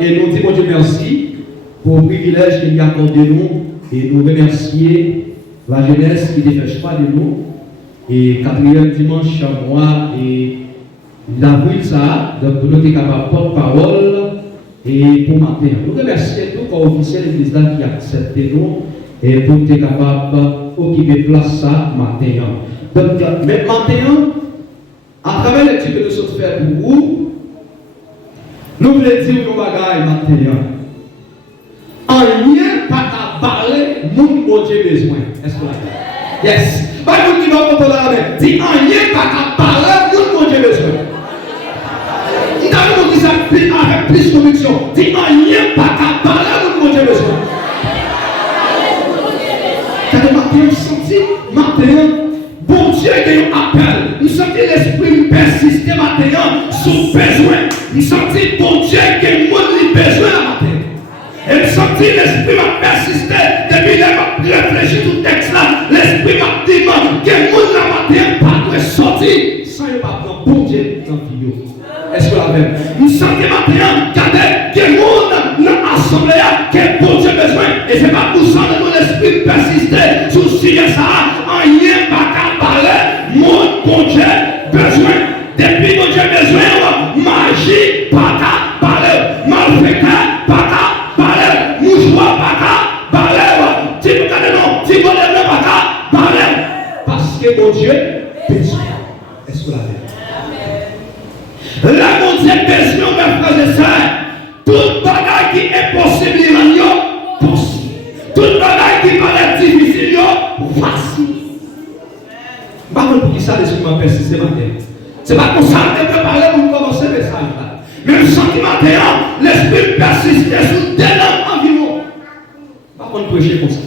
et nous disons Dieu merci pour le privilège qu'il a accordé nous et nous remercier la jeunesse qui ne fait pas de nous. Et 4e dimanche à moi et d'avril ça, donc nous sommes capables de porte-parole et pour matin. Nous remercions tout le corps officiel de l'Église qui a accepté nous et pour être capable d'occuper place ça matin. Donc, mais matin, à travers l'étude que nous sommes faits pour vous, nous voulons dire nos bagages matin. En lien pas à parler, mon Dieu besoin. Est-ce que vous l'avez? Yes. Pas vous qui va porter la main. Dis en lien pas à parler, mon Dieu besoin. Il a dit ça avec plus conviction. Dis en lien pas à parler, mon Dieu besoin. Quand matin, senti matin, bon Dieu qui nous appelle. Nous sentons l'esprit persister matin sous besoin. Nous sentons bon Dieu qui nous besoin la matin. Et nous sentons l'esprit m'a persisté depuis qu'il m'a réfléchi tout le texte là. L'esprit m'a dit que nous la matin pas de sortir sans ne pas prendre bon Dieu dans la vie. Est-ce que la même? Nous sentons maintenant que nous dans l'assemblée que bon Dieu besoin. Et c'est pas pour ça que mon esprit persiste sous ça. En rien pas qu'à parler. Mon bon Dieu besoin. Depuis mon Dieu besoin, magie pas qu'à parler. Malfaiteur pas qu'à parler. Mouchoir pas qu'à parler. Tu me connais non? Tu connais pas qu'à parler. Parce que mon Dieu besoin. Est-ce que la même? Là, mon Dieu besoin, mes frères et sœurs. Tout bagage qui est possible, il est possible. Tout bagage qui paraît difficile, facile. Pas pour qui ça, l'esprit m'a persisté matin. C'est pas comme ça que je peux parler pour commencer le message là. Mais le sentiment matin, l'esprit persiste sous des langues environ. Pas pour prêcher comme ça.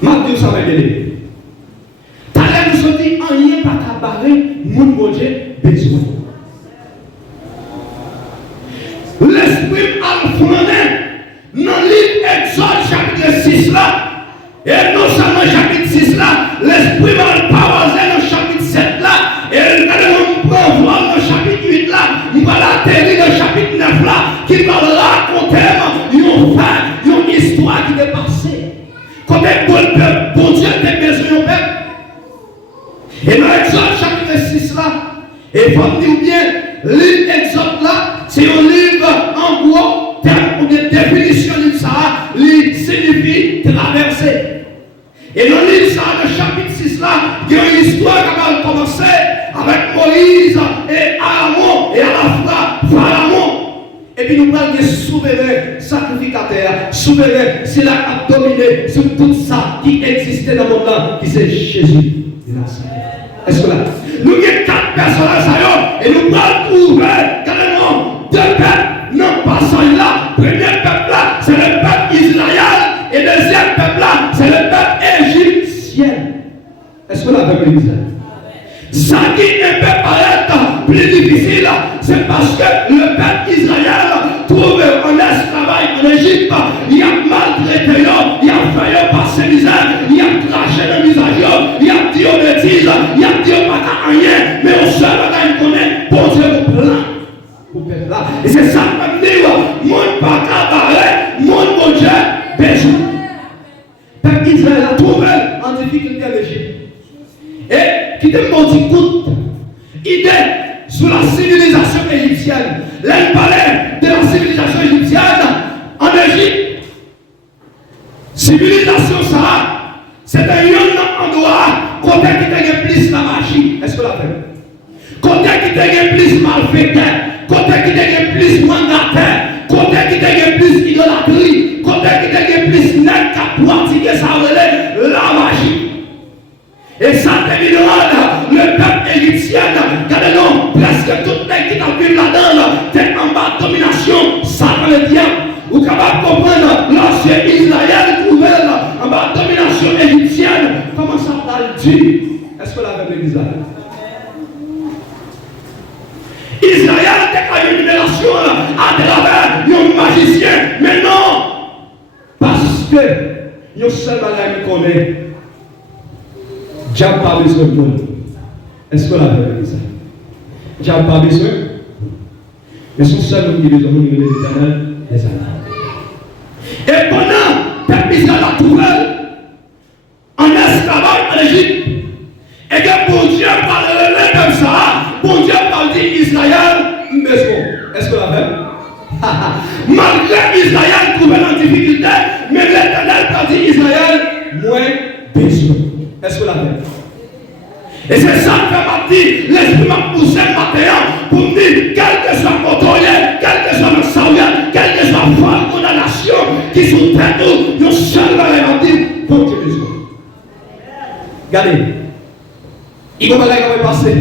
Maintenant, ça va m'aider. T'as l'air de se dire, en rien pas qu'à barrer, mon Dieu besoin. L'esprit alphandin, dans le livre Exode chapitre 6 là, et non seulement chapitre 6 là, l'esprit m'a parlé dans le chapitre 7 là, et on prend voir dans le chapitre 8 là, il va l'atterrir dans le chapitre 9 là, qui va raconter une histoire qui est passée. Comme bon Dieu a besoin de peuple. Et dans Exode chapitre 6 là, et il faut me dire bien, le livre Exode là, c'est un livre en gros, terme ou de définition de ça, il signifie traverser. Et dans le livre ça, le chapitre 6 là, il y a une histoire qui va commencer avec Moïse et Aaron et à la fois Pharaon. Et puis nous parlons de souverain sacrificateur, souverain, c'est là qui a dominé sur tout ça qui existait dans le monde là, qui c'est Jésus. Est-ce que là, nous avons 4 personnages et nous parlons trouver carrément 2 peuples, non pas celui-là. Premier peuple là, c'est le peuple Israël, et deuxième peuple là, c'est le peuple égyptien. Est-ce que là, peuple Israël? Ça qui est paraître plus difficile, c'est parce que le peuple Israël trouve un esclavage en Égypte, il a maltraité, il a fait passer misère, il a craché dans le visage, il a dit aux bêtises, il a dit aux pas rien, mais au seul bagage qu'on est, bon Dieu vous plaint pour le peuple là. Et c'est ça que me dit, mon pas cabaret, mon Dieu besoin. Le peuple Israël a trouvé en difficulté en Égypte. Et qui te dit coup idée sur la civilisation égyptienne. Là, il parlait de la civilisation égyptienne en Égypte. Civilisation ça, c'est un endroit côté qui te plus la magie. Est-ce que la fait? Côté qui te plus malfaiteur, côté qui te plus mandataire, côté qui te plus idolâtrie, côté qui te plus net qu'à pratiquer ça, la magie. Et ça terminera le peuple égyptien, regardez-nous, presque tout le qui t'a vu là-dedans, t'es en bas de domination, ça veut le diable. Vous êtes capable de comprendre, l'ancien Israël trouvé en bas de domination égyptienne, comment ça va le dire? Est-ce que la Bible Israël? Israël était une révélation à travers un magicien, mais non! Parce que, il seul bagage qu'on connaît. Diable pas besoin de nous. Est-ce que la Bible dit ça? Diable pas besoin? Mais son seul qui les hommes, il est l'éternel des armées. Et pendant que Israël a trouvé en esclavage en Égypte, et que bon Dieu parle comme ça, bon Dieu parle d'Israël, maison. Est-ce que la même? Malgré Israël trouvait en difficulté, mais l'éternel parle d'Israël, moins besoin. Est-ce que la même? Et c'est ça que m'a dit, l'esprit m'a poussé matin pour me dire, quel que soit mon toyer, quel que soit mon salaire, quel que soit la condamnation qui sont très doux, nous seulement m'a dit, faut que tu besoin. Regardez, il va me passer.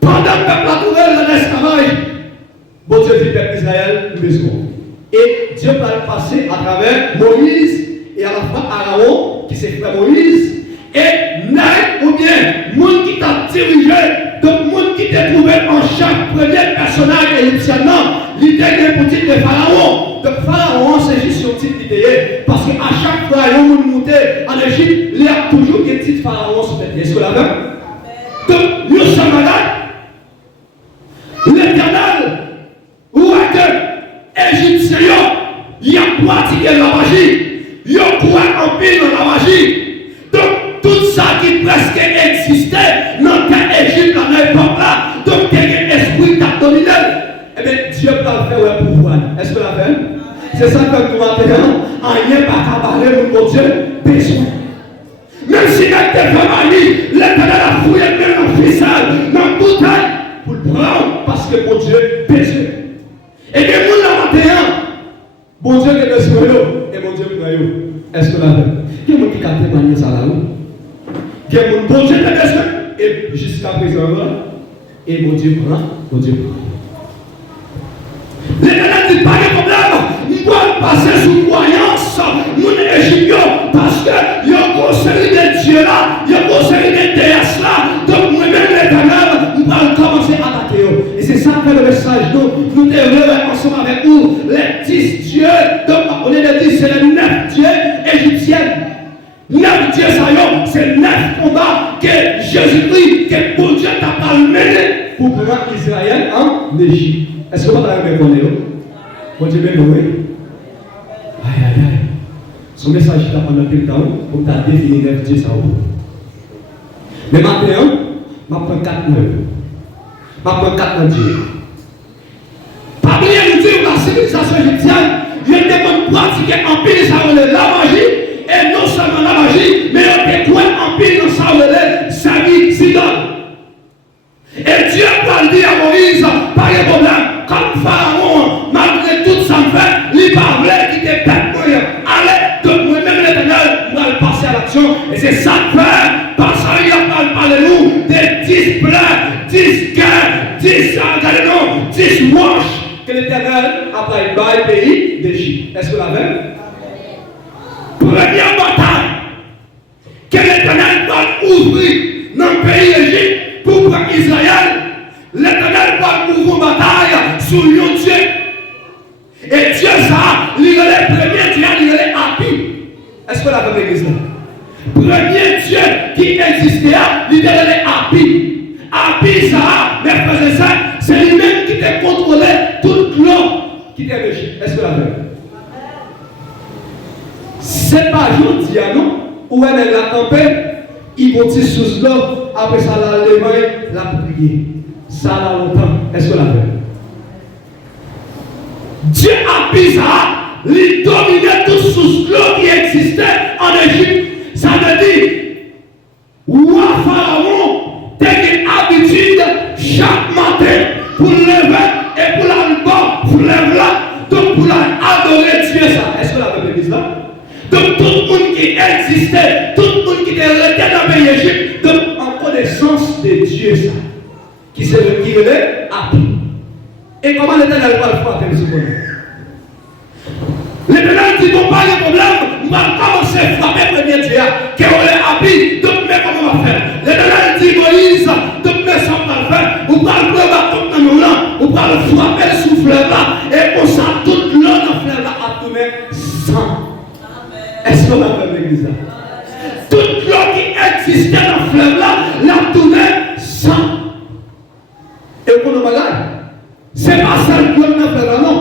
Pendant que le peuple a trouvé l'esclavage, bon Dieu dit peuple d'Israël, besoin. Et Dieu va passer à travers Moïse et à la fois Aaron, qui s'est fait Moïse. Et Naïm ou bien, monde qui t'a dirigé, donc monde qui t'a trouvé en chaque premier personnage égyptien, l'idée est pour titre de Pharaon. Donc Pharaon, c'est juste son titre d'idée. Parce qu'à chaque fois, il y a un monté en Égypte, il y a toujours des titres Pharaon sur le pied. Est-ce que la même? Donc, nous sommes malades. L'éternel, où est Égyptien, il a pratiqué la magie, il a croit en pile dans la magie. Donc, tout ça qui presque existait dans l'Égypte à l'époque là, donc il y a un esprit qui a dominé. Eh bien, Dieu peut le faire un pouvoir. Est-ce que la fait? C'est ça que nous maintenant, rien pas parler mon Dieu, besoin. Même si notre famille, l'éternel a fouillé même dans le ficelle, dans le bouteille, pour le prendre, parce que mon Dieu, besoin. Et bien, nous là maintenant, bon Dieu est besoin, et mon Dieu prend. Est-ce que la fait? Il y a des gens qui ont témoigné ça là-haut. Il y a des gens qui ont besoin. Et jusqu'à présent, et mon Dieu prend, mon Dieu prend. L'éternel dit pas de problème. Nous devons passer sous croyance, nous Égyptiens, parce qu'il y a une grosse série de dieux là, il y a une grosse série de déesses là. Donc, nous-mêmes, l'éternel, nous allons commencer à attaquer. Et c'est ça que le message, nous devons ensemble avec nous, les 10 dieux. Donc, on est les 10, c'est les 9 dieux égyptiens. 9 dieux, c'est 9 combats que Jésus-Christ, que bon Dieu t'a pas mené pour prendre Israël en Égypte. Est-ce que vous avez répondu? Bon Dieu, bien oui. Aïe, aïe, aïe. Son message est pendant tout le temps pour définir 9 dieux. Mais maintenant, je prends 4 9. Je prends 4 dieux. Pas bien nous dire la civilisation égyptienne, il y a des gens qui pratiquent en pile ça la magie. Et non seulement la magie, mais on peut croire en pile dans sa vie s'idole. Et Dieu va dire à Moïse, pas de problème, comme Pharaon, malgré tout ça fait, il parlait qu'il était bête pour allez, donc moi-même l'éternel, on va passer à l'action. Et c'est ça que fait, parce qu'il a parlé de nous, des 10 plaies, 10 guerres, 10 galons, 10 wash, que l'éternel a pris dans le pays d'Égypte. Est-ce que la même? Première bataille que l'éternel va ouvrir dans le pays d'Égypte pour prendre Israël, l'éternel va ouvrir une bataille sur un Dieu. Et Dieu, ça, il est le premier Dieu, il est Hapi. Est-ce que la même église là? Premier Dieu qui existait, il est Hapi. Hapi, ça, mes frères et sœurs, c'est lui-même qui t'a contrôlé toute l'eau qui était en Égypte. Est-ce que la même? C'est pas aujourd'hui, non? Où elle est la tempête, ils vont tirer sous l'eau, après ça, la mains, la prier. Ça, là, longtemps. Est-ce que la fait? Dieu a pris ça, il dominait tout sous l'eau qui existait en Égypte. Ça veut dire, roi Pharaon, t'as une habitude chaque matin pour lever et pour la fleuve là, donc pour adorer Dieu ça. Est-ce que la même église là? Donc tout le monde qui existait, tout le monde qui était resté dans le pays d'Égypte, donc en connaissance de Dieu ça, qui se relève à tout. Et comment l'Éternel va le frapper ce problème? L'Éternel dit non pas de problème, on va commencer à frapper le premier Dieu, qui aurait appris, donc mais comment on va faire? L'Éternel dit Moïse, donc mais ça on va le faire, on va le prendre dans nos langues, on va le frapper sous le fleuve là, et on sent toute l'eau dans le fleuve là à tourner sans. Est-ce qu'on a fait l'église là? Toute l'eau qui existait dans le fleuve là, la tournée sans. Et pour nos bagages, c'est C'est pas ça le problème frère, non.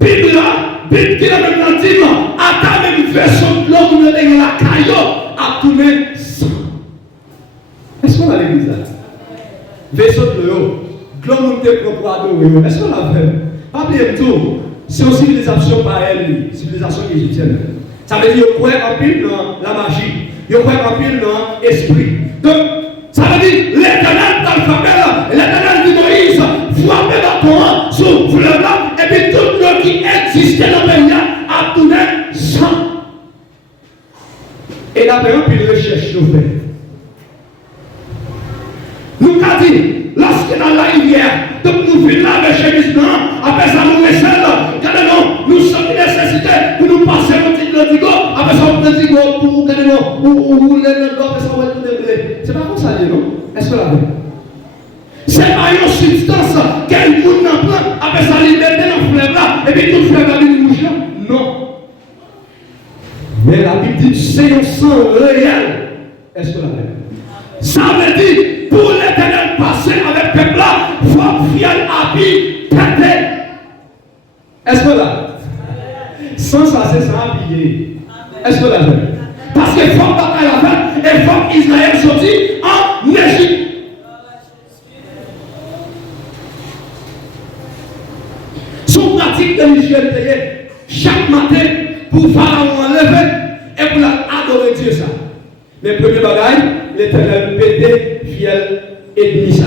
Bible qui est même dans le dimanche, à ta même version de l'homme, vous avez la caillot à tourner sang. Est-ce qu'on a l'église là? Version de l'eau, gloire de propre adorer. Est-ce qu'on a fait? Pas bien tout. C'est une civilisation païenne, civilisation égyptienne. Ça veut dire qu'il y a un pile dans la magie, il y a un pile dans l'esprit. Donc, ça veut dire l'éternel dans le fameux, l'éternel dit Moïse, frappez la Torah sur le fleuve là, et puis tout l'eau qui existait dans le pays a tourné sang. Et là, maintenant, puis il recherche nos faits. Nous avons dit, lorsque dans la rivière, donc nous venons là avec chemise blanc, après ça nous recèlons, regardez-nous, nous sommes nécessités pour nous passer au petit de l'Antigo, après ça on peut dire, pour regardez-nous, ou les après ça on va tout débriller. C'est pas comme ça, non? Est-ce que la veut? C'est pas une substance quel monde n'en prend, après ça il met dans le fleuve là, et puis tout le fleuve là, il bouge là. Non. Mais la Bible dit, c'est un sang réel. Est-ce que la veut? Ça veut dire, pour l'éternel passer avec le peuple là, il faut fier habit, péter. Est-ce que là? Sans ça, c'est ça habillé. Est-ce que là? Parce qu'il faut pas la faire, et il faut qu'Israël sortit en Égypte. Son pratique de l'hygiène chaque matin pour Pharaon enlever et pour adorer Dieu ça. Les premiers bagages, l'éternel pété, fiel et demi ça.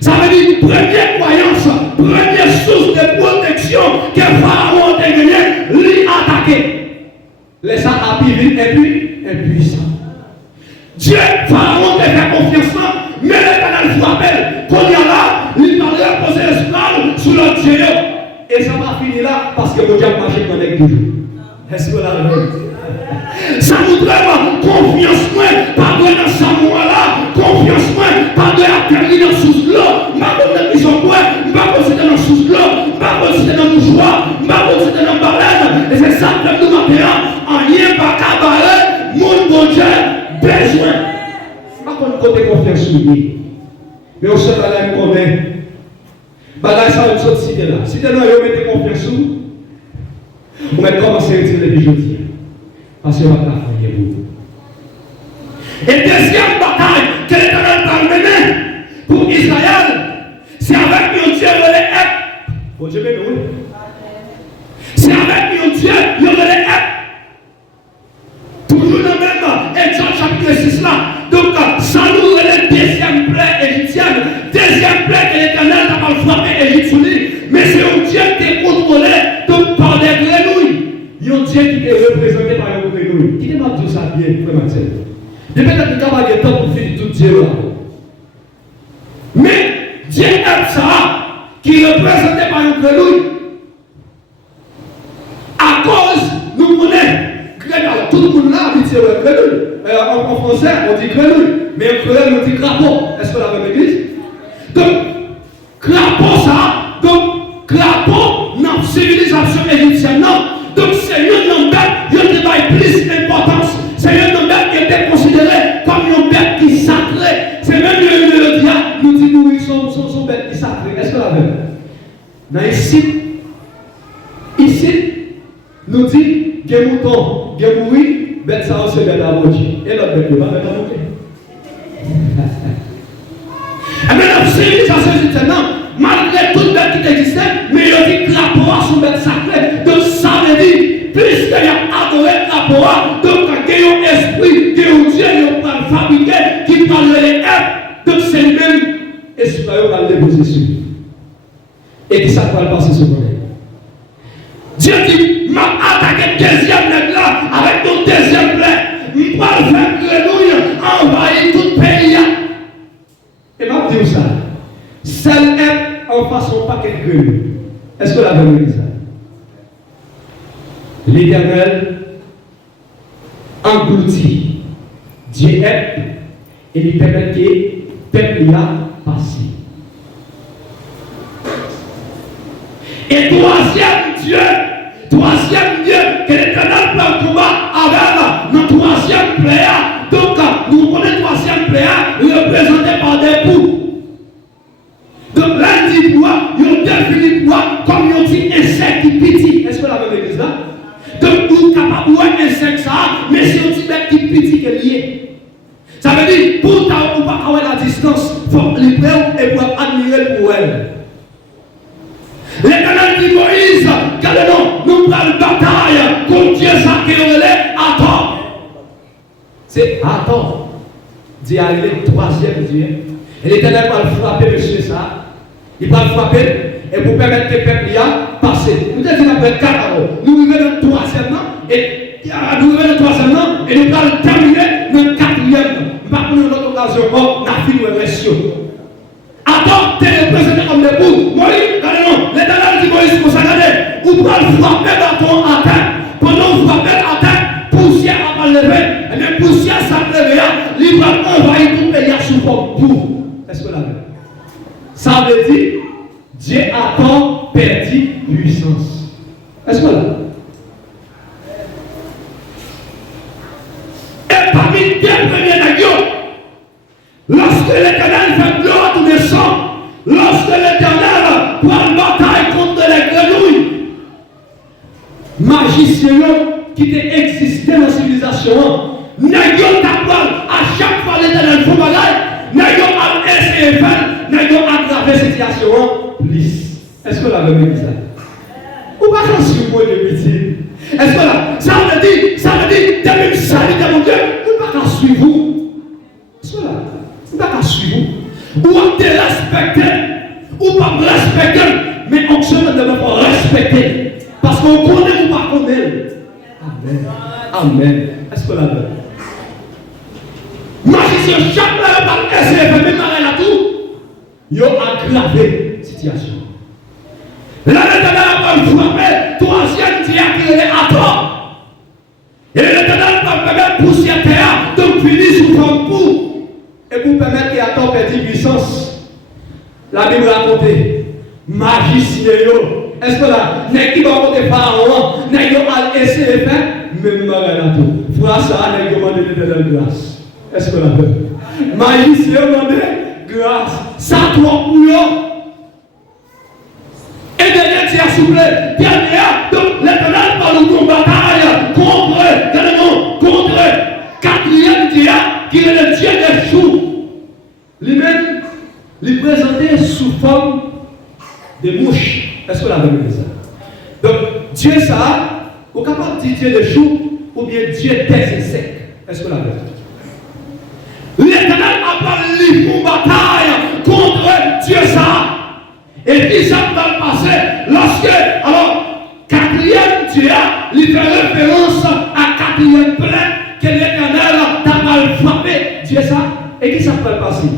Ça veut dire première croyance, première source de protection que Pharaon a gagné, lui attaqué. Laisse ça appuyer et puis impuissant. Dieu, Pharaon te fait confiance, mais l'éternel frappait. Quand il y a là, il parlait poser l'esclave sous le Dieu. Et ça va finir là parce que mon Dieu a marché dans les toujours. Est-ce que la ça nous donne confiance, pas de Samoa là, confiance, pas de atterrir dans sous l'eau, pas de mise en point, pas de c'était dans sous l'eau, pas de c'était dans mouchoir, pas de c'était dans baleine. Et c'est ça que nous maintenant, en rien pas cabaret, mon bon Dieu, besoin. Pas qu'on côté confiance sur lui. Mais on se fait qu'on est. Bagage ça, on se cité là. Si là, on mettez confiance sur vous, on va commencer à retirer les bijoutiers. Parce qu'on va pas faire vous. Et deuxième bataille que l'Éternel va mener pour Israël, c'est avec un Dieu relais. Bon Dieu, mais oui. C'est avec un Dieu relais. Toujours dans le même Exode chapitre 6 là. Donc, ça nous relève deuxième plaie égyptienne. Deuxième plaie que l'Éternel n'a pas frappé l'Égypte. Mais c'est un Dieu qui est contrôlé par des grenouilles. Il y a un Dieu qui est représenté par une grenouille. Qui n'est pas tout ça bien, frère Maxime. Il peut être capable de temps pour finir tout Dieu là. Mais Dieu aime ça, qui est représenté par une grenouille. À cause, nous connaissons. Tout le monde là habitué à la grenouille. En français, on dit grenouille. Mais en créole, on dit crapaud. Est-ce que la même église? Donc, crapaud ça. Donc, crapaud dans la civilisation égyptienne. Non. Donc, c'est une bête qui a plus d'importance. C'est une bête qui était considérée comme une bête qui sacrée. C'est même le diable nous dit nous, ils sont bêtes qui sacrées. Est-ce que la même? Dans ici, nous dit que mouton, que mouri, bête ça aussi bête à manger. Et l'autre bête, pas bête à manger. Et bien, la civilisation égyptienne, malgré toute bête qui existait, mais il a dit crapaud à son bête sacrée. Donc, ça veut dire, puisqu'il a adoré crapaud, donc, il y a un esprit, il y a un Dieu, il y a un fabriqué qui parle de l'être. Donc, c'est le même esprit qui va le déposer sur lui. Et qui ça va le passer sur moi. Dieu dit, m'a attaqué deuxième nègre là, avec ton deuxième plaie. Je vais faire grenouille, envahir tout le pays. Et m'a dit ça. Celle est en façon paquet de grenouille. Est-ce que la vérité dit ça? L'Éternel engloutit Dieu est et l'Éternel qui est peuple a passé. Et troisième Dieu que l'Éternel prend le combat avec notre troisième pléa. Donc, nous connaissons troisième pléa représenté par des poux. Donc, là, il dit quoi? Il a défini quoi? la même église là? Donc, vous êtes capable de voir un sexe, mais c'est un petit mec qui est petit qui est lié. Ça veut dire, pour ne pas avoir la distance, il faut les prendre et pour admirer pour elle. L'Éternel dit Moïse, regardez-nous, nous prenons bataille contre Dieu, ça qui est attends. C'est attends. Dieu a le troisième Dieu. Et l'Éternel va le frapper, monsieur ça. Il va le frapper et pour permettre que le peuple y a passé. Nous avons dit après 4 ans. Nous vivons dans le troisième an et nous allons terminer le quatrième. Nous allons prendre notre occasion pour la fin de l'élection. Attends, tu es représenté comme des bouts. Moïse, regardez-nous. L'Éternel dit Moïse, pour ça, regardez. Vous pouvez frapper bâton à terre. Pendant que vous frappez à terre, poussière à lever. Et même poussière, ça lève. Il va envahir tout le pays sous forme boue. Est-ce que vous l'avez? Ça veut dire, Dieu a tant perdu puissance. Est-ce que vous l'avez? Et parmi les deux premiers nagios, lorsque l'Éternel fait gloire tout le sang, lorsque l'Éternel prend une bataille contre les grenouilles, magiciens qui existaient dans la civilisation, n'ayons pas à chaque fois l'Éternel fait bagaille, n'ayons à essayer de faire, n'ayons à aggraver la situation plus. Est-ce que la même est ça? Ou pas qu'en suivre de pitié? Est-ce que là, ça veut dire, depuis ça, de mon Dieu, ou pas qu'en suivre vous? Est-ce que là, ou pas qu'en suivre vous? Ou te respecter, ou pas me respecter, mais on se demande pas respecter. Parce qu'on connaît ou pas connaît. Amen. Amen. Est-ce que là, magicien, chaque fois que vous essayez de faire même la tout, ils ont aggravé la situation. Là, l'Éternel va frapper, troisième diable qui est à toi. Et l'Éternel va permettre de pousser à terre, donc finir sous forme pour. Et pour permettre qu'il y ait tant de puissance. La Bible raconte, magicien, est-ce que là, n'est-ce qui va raconter Pharaon, n'est-ce qui va essayer de faire, même malgré tout. Frère, ça, n'est-ce qui va demander de grâce. Est-ce que là, magicien demande grâce. Ça, toi, pour et dernier, tu as soufflé. Dernier, donc l'Éternel parle de bataille contre quatrième diable qui est le Dieu des choux. Lui-même, il présentait sous forme de mouches. Est-ce que la même chose? Donc, Dieu ça, vous êtes capable de dire Dieu des choux ou bien Dieu des insectes. Est-ce que la même chose? L'Éternel a parlé pour bataille contre Dieu ça. Et puis ça va passer lorsque, alors, quatrième Dieu, il fait référence à quatrième plainte que l'Éternel a mal frappé. Dieu ça. Et qui ça va passer?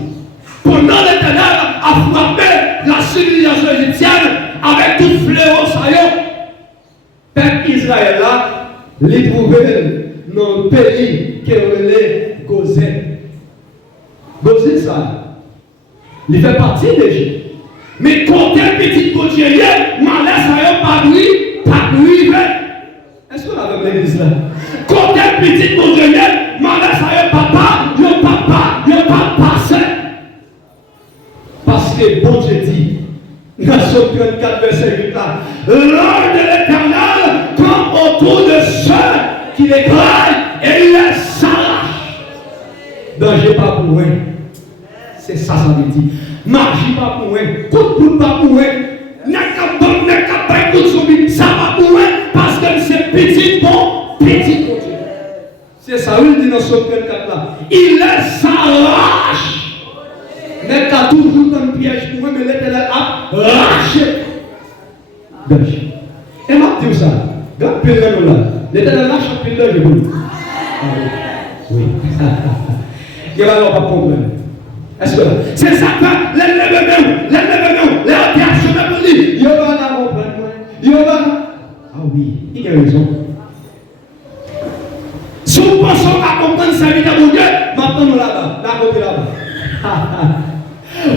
Pendant l'Éternel a frappé la civilisation égyptienne avec tout fléau, ça y est. Peuple Israël là, les trouver dans le pays qui est relé Gozen. Gozen ça. Il fait partie de l'Égypte. Mais quand un petit potier, malaise à pas lui, est-ce qu'on a même l'église là? Quand un petit potier, malaise à papa, il pas passé. Parce que bon Dieu dit, dans Somme 34, verset 8 là, l'œil de l'Éternel comme autour de ceux qui les craignent et il les s'arrache. Danger pas pour eux. C'est ça, ça veut dire. Magie pas pour eux, coup de poule pas pour eux, n'a qu'à pas coup de zombie, ça va pour eux, parce que c'est petit bon Dieu. C'est ça, il dit dans Somme 24 là. Il les s'arrache. N'est qu'à toujours un piège pour eux, mais l'Éternel a arraché. Et m'a dit ça, regarde Pédrin là, l'Éternel lâche un Pédrin, je vous dis. Oui. Il n'y a pas de problème. Est-ce que c'est ça que les réactions de lui, il y a pas à comprendre. Il y a pas. Ah oui, il a raison. Si vous pensez à comprendre sa vie de mon Dieu, maintenant nous là-bas, là-bas.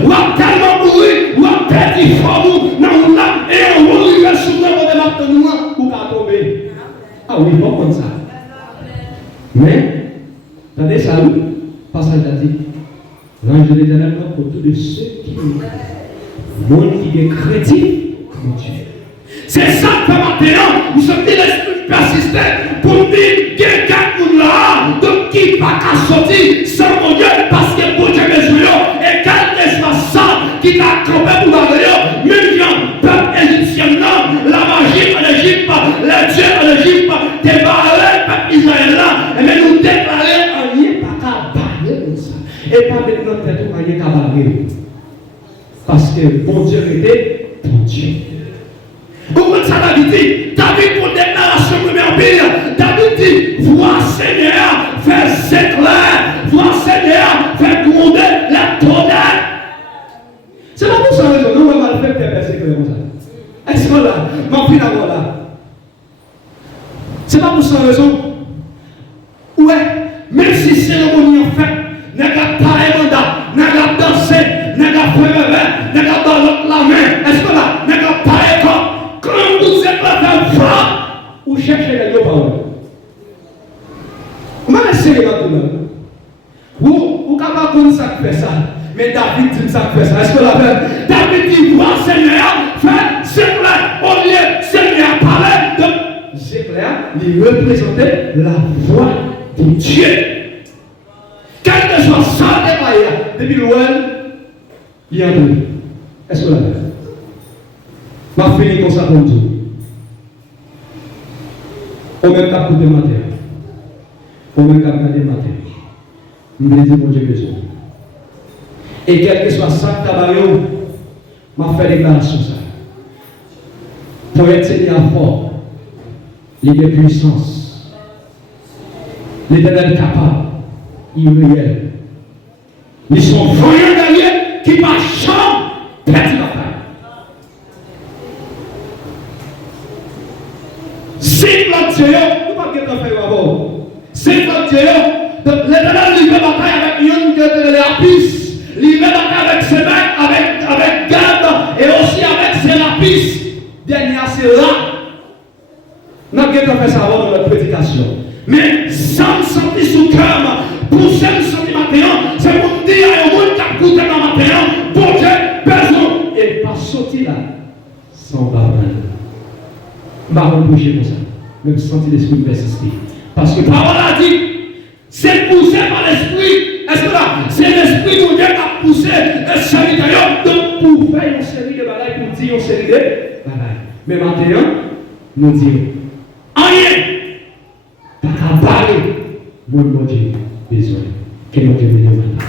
Ou à tellement mourir, ou à perdre forme, non, là, et on va arriver sur le maintenant, ou qu'à tomber. Ah oui, pas comme ça. Mais, attendez ça, oui, parce qu'elle a dit. L'ange de l'Éternel autour de ceux qui monde qui est chrétien comme Dieu. C'est ça que maintenant, nous sommes l'Égypte, débarrer le peuple Israël là, et bien nous déclarer rien pas qu'à barrer comme ça. Et pas mettre notre tête rien qu'à barrer. Parce que bon Dieu était bon Dieu. Pourquoi ça David dit? David pour déclaration première Bible, David dit, vois Seigneur, fais éclair, vois Seigneur, fais gronder la tonnerre. C'est pas pour ça que nous allons faire des versets comme ça. Est-ce que là, ma fille d'abord là? C'est pas pour ça raison. Ouais, même si cérémonie en fait, n'a qu'à pas mandat, n'a qu'à danser, n'a qu'à faire bébé, n'a qu'à dans la main. Est-ce que là, n'a qu'à pas comme quand vous êtes là dans le froid, ou cherchez les deux paroles. On va essayer maintenant. Vous capable de ça fait ça. Mais David dit ça fait ça. Est-ce que la peine? David dit, vois Seigneur, fais Seigneur, au lieu Seigneur parler de Seigneur, il représentait la voix de Dieu. Quel que soit ça débat, depuis loin, il y a deux. Est-ce que la peine? Ma fille comme ça pour Dieu. Au même cas pour matin. Au même cas pour matin. Je me dis, mon Dieu, besoin. Et quel que soit ça, tabayo, m'a fait déclaration ça. Pour être Seigneur fort, il y a puissance. L'Éternel capable, il est réel. Ils sont voyants derrière qui par champ perdent la bataille. Si la Dieu, nous ne pouvons pas faire avant. Si la Dieu, l'Éternel livre la bataille avec une de l'Apis. Il met avec ses mains, avec garde et aussi avec ses lapis. Dernière, c'est là. Nous avons fait ça avant dans notre prédication. Mais sans me sentir sous cœur, pour ce me sentir maintenant, c'est pour dire à un monde qui a goûté dans ma terre, pour que personne et pas sortir là sans baron. Baron bouger comme ça. Même sentir l'esprit persister. Parce que parole a dit, c'est poussé par l'esprit. Est-ce que là, c'est l'esprit de Dieu qui a poussé le serviteur de pour faire une série de bagailles, pour dire une série de bagailles. Mais maintenant, nous disons, rien, pas qu'à parler, mon Dieu, besoin. Que nous Dieu nous demande.